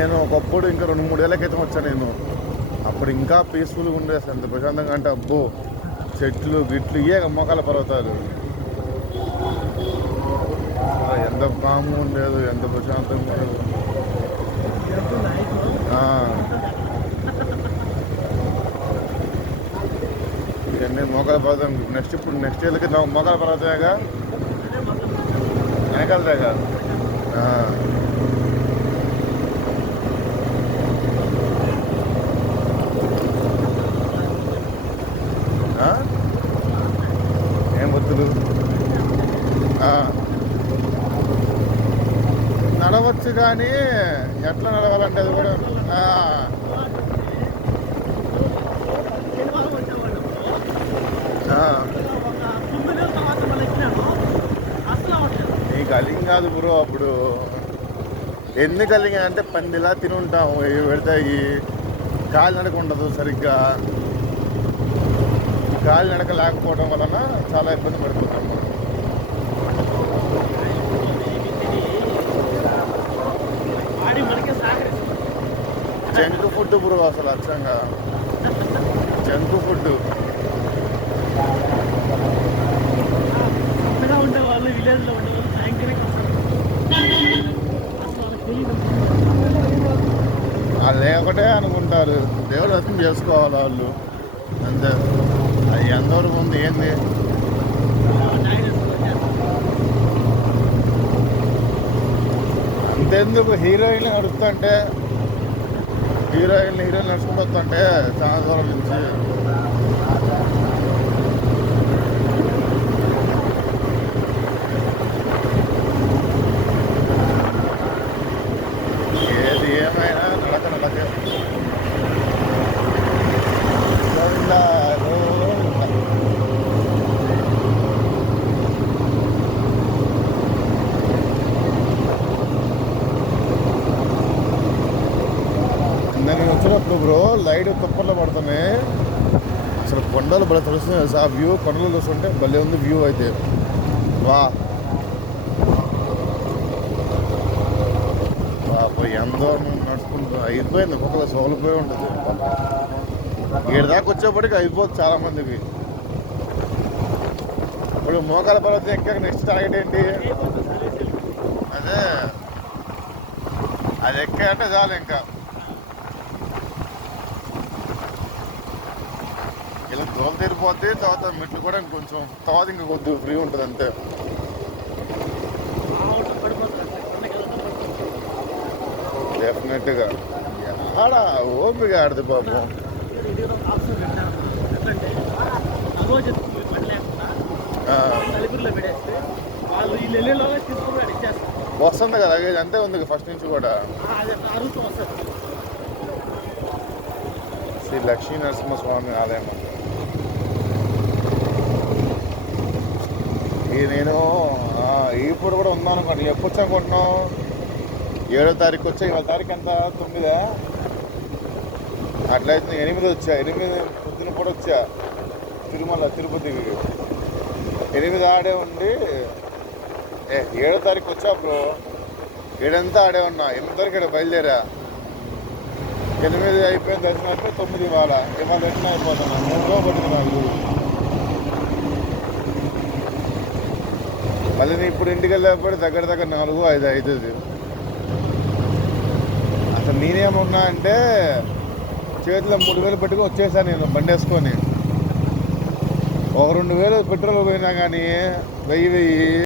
నేను ఒకప్పుడు ఇంకా 2-3 ఏళ్ల క్రితం వచ్చాను నేను. అప్పుడు ఇంకా పీస్ఫుల్గా ఉండేది, అసలు ఎంత ప్రశాంతంగా అంటే అబ్బో, చెట్లు గిట్లు ఇవే మోకాల పర్వతాలు. ఎంత కాము ఉండేది, ఎంత ప్రశాంతంగా ఉండేది. ఇవన్నీ మోకాల పర్వతం. నెక్స్ట్ ఇయర్కి మోకాల పర్వతమేగా, వెనకాలదేగా. ఏం వద్దులు నడవచ్చు కానీ ఎట్లా నడవాలంటే అది కూడా నీకు అలింగ్ కాదు బ్రో. అప్పుడు ఎందుకు అలింగా అంటే పందిలా తిని ఉంటాము, పెడతాయి కాలు నడక ఉండదు సరిగ్గా. కాలు నడక లేకపోవడం వలన చాలా ఇబ్బంది పడిపోతాము. జంక్ ఫుడ్ బ్రో, అసలు అచ్చంగా జంక్ ఫుడ్. వాళ్ళు ఒకటే అనుకుంటారు, దేవుడు అర్థం చేసుకోవాలి వాళ్ళు అంతే. అది ఎంతవరకు ఉంది ఏంది. అంతెందుకు హీరోయిన్ నడుస్తుంటే, హీరోయిన్ నడుచుకుంటూ వస్తుంటే చాలా దూరం నుంచి ఏది ఏమైనా నడకే. నేను వచ్చినప్పుడు బ్రో లైట్ తుప్పల్లో పడుతున్నాయి. అసలు కొండలు భలే తెలుస్తుంది ఆ వ్యూ. కొండలు చూస్తుంటే భలే ఉంది వ్యూ అయితే. వా ఎంతో నడుచుకుంటూ అయిపోయింది, ఒక్కొక్కరు సోలిపోయి ఉంటుంది. 7 దాకా వచ్చేప్పటికి అయిపోతుంది చాలా మందికి. ఇప్పుడు మోకాల పర్వతం ఎక్కాక నెక్స్ట్ టార్గెట్ ఏంటి? అదే అది ఎక్కాయంటే చాలు. ఇంకా ఇలా దోలు తీరిపోతే తర్వాత మెట్లు కూడా ఇంకొంచెం తర్వాత ఇంకా కొద్దిగా ఫ్రీ ఉంటుంది అంతే. డెఫినెట్గా ఆడ ఓపిక ఆడదు పాపం. వస్తుంది కదా లగేజ్ అంతే ఉంది ఫస్ట్ నుంచి కూడా. శ్రీ లక్ష్మీ నరసింహస్వామి ఆలయం. నేను ఇప్పుడు కూడా ఉందాం అనుకోండి. ఎప్పుడు వచ్చి అనుకుంటున్నాం? 7వ తారీఖు వచ్చా. ఇవాళ తారీఖు ఎంత? 9. అట్లయితే 8 వచ్చా. 8 పొద్దున కూడా వచ్చా తిరుపతికి. 8 ఆడే ఉండి 7వ తారీఖు వచ్చా బ్రో. 7 ఆడే ఉన్నా. 8 తారీఖు ఇక్కడ బయలుదేరా. 8 అయిపోయిన దర్శనం అయిపోయి 9 ఇవాళ దర్శనం అయిపోతున్నా. 3 రోజులు పడుతుంది నాకు. మళ్ళీ నేను ఇప్పుడు ఇంటికి వెళ్ళేప్పుడు దగ్గర 4-5 అవుతుంది. అసలు నేనేమన్నా అంటే చేతిలో 3,000 పెట్టుకుని వచ్చేసాను నేను బండి వేసుకొని. 1-2 వేలు పెట్రోల్ పోయినా కానీ 1000